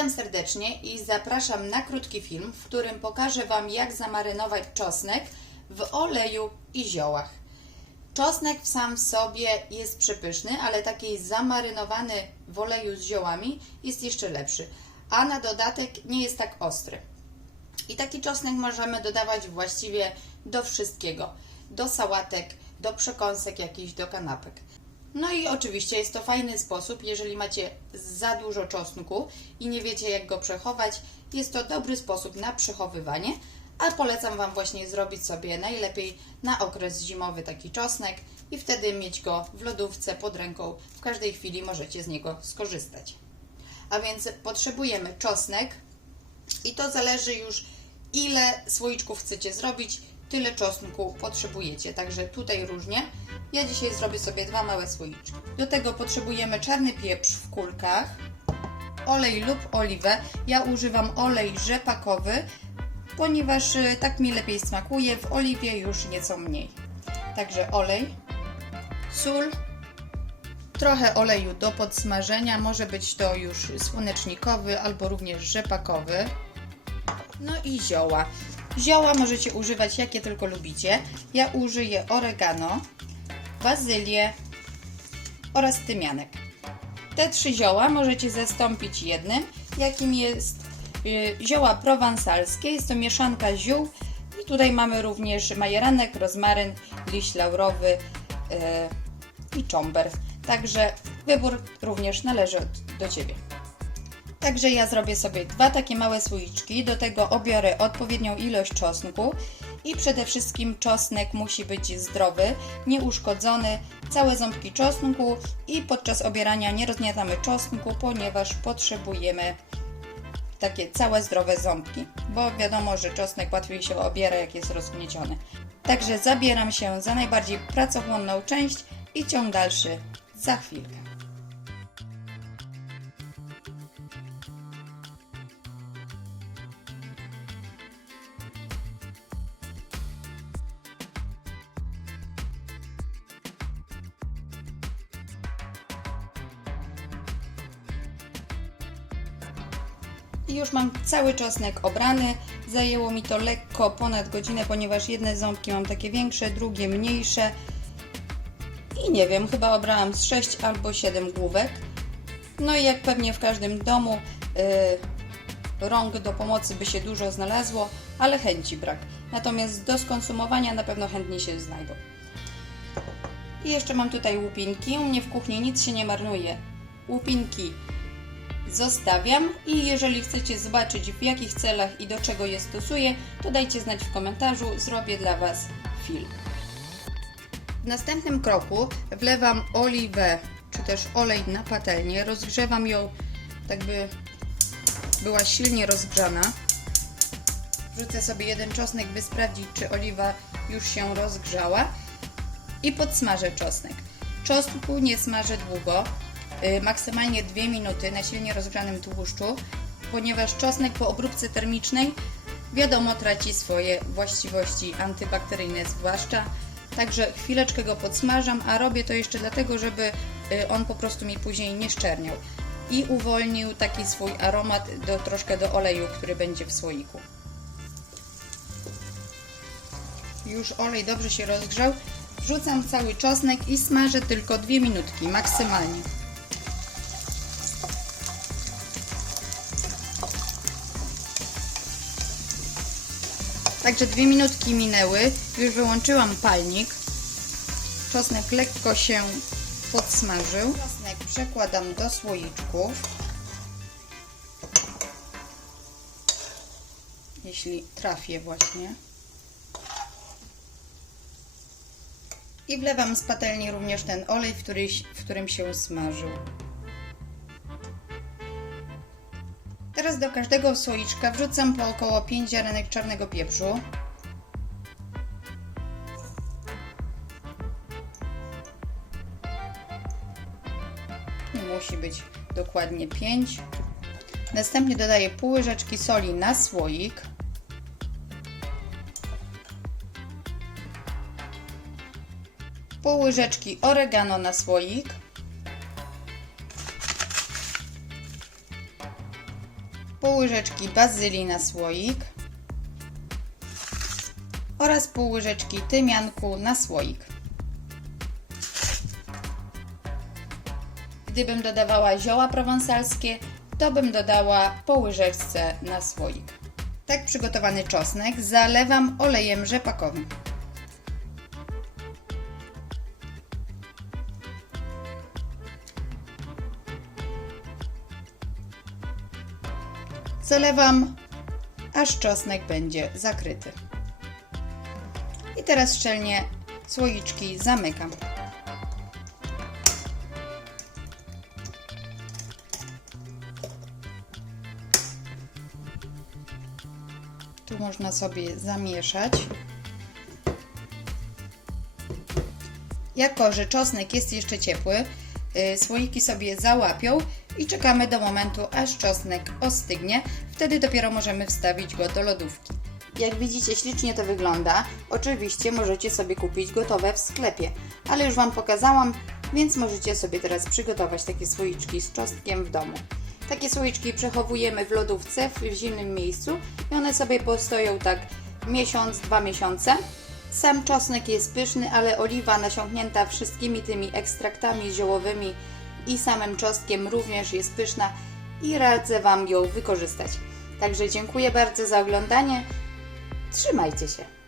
Witam serdecznie i zapraszam na krótki film, w którym pokażę Wam, jak zamarynować czosnek w oleju i ziołach. Czosnek sam w sobie jest przepyszny, ale taki zamarynowany w oleju z ziołami jest jeszcze lepszy, a na dodatek nie jest tak ostry. I taki czosnek możemy dodawać właściwie do wszystkiego, do sałatek, do przekąsek jakichś, do kanapek. No i oczywiście jest to fajny sposób, jeżeli macie za dużo czosnku i nie wiecie, jak go przechować. Jest to dobry sposób na przechowywanie, a polecam Wam właśnie zrobić sobie najlepiej na okres zimowy taki czosnek i wtedy mieć go w lodówce pod ręką. W każdej chwili możecie z niego skorzystać. A więc potrzebujemy czosnek i to zależy już, ile słoiczków chcecie zrobić, tyle czosnku potrzebujecie, także tutaj różnie. Ja dzisiaj zrobię sobie 2 małe słoiczki. Do tego potrzebujemy czarny pieprz w kulkach, olej lub oliwę. Ja używam olej rzepakowy, ponieważ tak mi lepiej smakuje, w oliwie już nieco mniej. Także olej, sól, trochę oleju do podsmażenia, może być to już słonecznikowy albo również rzepakowy. No i zioła. Zioła możecie używać jakie tylko lubicie. Ja użyję oregano, bazylię oraz tymianek. Te 3 zioła możecie zastąpić jednym, jakim jest zioła prowansalskie. Jest to mieszanka ziół i tutaj mamy również majeranek, rozmaryn, liść laurowy i czomber. Także wybór również należy do Ciebie. Także ja zrobię sobie 2 takie małe słoiczki, do tego obiorę odpowiednią ilość czosnku i przede wszystkim czosnek musi być zdrowy, nieuszkodzony, całe ząbki czosnku i podczas obierania nie rozgniatamy czosnku, ponieważ potrzebujemy takie całe zdrowe ząbki, bo wiadomo, że czosnek łatwiej się obiera, jak jest rozgnieciony. Także zabieram się za najbardziej pracochłonną część i ciąg dalszy za chwilkę. I już mam cały czosnek obrany. Zajęło mi to lekko ponad godzinę, ponieważ jedne ząbki mam takie większe, drugie mniejsze. I nie wiem, chyba obrałam z 6 albo 7 główek. No i jak pewnie w każdym domu, rąk do pomocy by się dużo znalazło, ale chęci brak. Natomiast do skonsumowania na pewno chętnie się znajdą. I jeszcze mam tutaj łupinki. U mnie w kuchni nic się nie marnuje. Łupinki zostawiam i jeżeli chcecie zobaczyć, w jakich celach i do czego je stosuję, to dajcie znać w komentarzu, zrobię dla Was film. W następnym kroku wlewam oliwę, czy też olej na patelnię, rozgrzewam ją tak, by była silnie rozgrzana. Wrzucę sobie jeden czosnek, by sprawdzić, czy oliwa już się rozgrzała i podsmażę czosnek. Czosnku nie smażę długo, maksymalnie 2 minuty na silnie rozgrzanym tłuszczu, ponieważ czosnek po obróbce termicznej wiadomo traci swoje właściwości antybakteryjne zwłaszcza, także chwileczkę go podsmażam, a robię to jeszcze dlatego, żeby on po prostu mi później nie szczerniał i uwolnił taki swój aromat troszkę do oleju, który będzie w słoiku. Już olej dobrze się rozgrzał, wrzucam cały czosnek i smażę tylko 2 minutki maksymalnie. Także 2 minutki minęły, już wyłączyłam palnik. Czosnek lekko się podsmażył. Czosnek przekładam do słoiczków. Jeśli trafię właśnie. I wlewam z patelni również ten olej, w którym się smażył. Teraz do każdego słoiczka wrzucam po około 5 ziarenek czarnego pieprzu. Nie musi być dokładnie 5. Następnie dodaję pół łyżeczki soli na słoik. Pół łyżeczki oregano na słoik. pół łyżeczki bazylii na słoik oraz pół łyżeczki tymianku na słoik. Gdybym dodawała zioła prowansalskie, to bym dodała po łyżeczce na słoik. Tak przygotowany czosnek zalewam olejem rzepakowym. Zalewam, aż czosnek będzie zakryty. I teraz szczelnie słoiczki zamykam. Tu można sobie zamieszać. Jako że czosnek jest jeszcze ciepły, słoiki sobie załapią i czekamy do momentu, aż czosnek ostygnie. Wtedy dopiero możemy wstawić go do lodówki. Jak widzicie, ślicznie to wygląda. Oczywiście możecie sobie kupić gotowe w sklepie, ale już Wam pokazałam, więc możecie sobie teraz przygotować takie słoiczki z czosnkiem w domu. Takie słoiczki przechowujemy w lodówce w zimnym miejscu i one sobie postoją tak miesiąc, 2 miesiące. Sam czosnek jest pyszny, ale oliwa nasiąknięta wszystkimi tymi ekstraktami ziołowymi i samym czosnkiem również jest pyszna i radzę Wam ją wykorzystać. Także dziękuję bardzo za oglądanie. Trzymajcie się!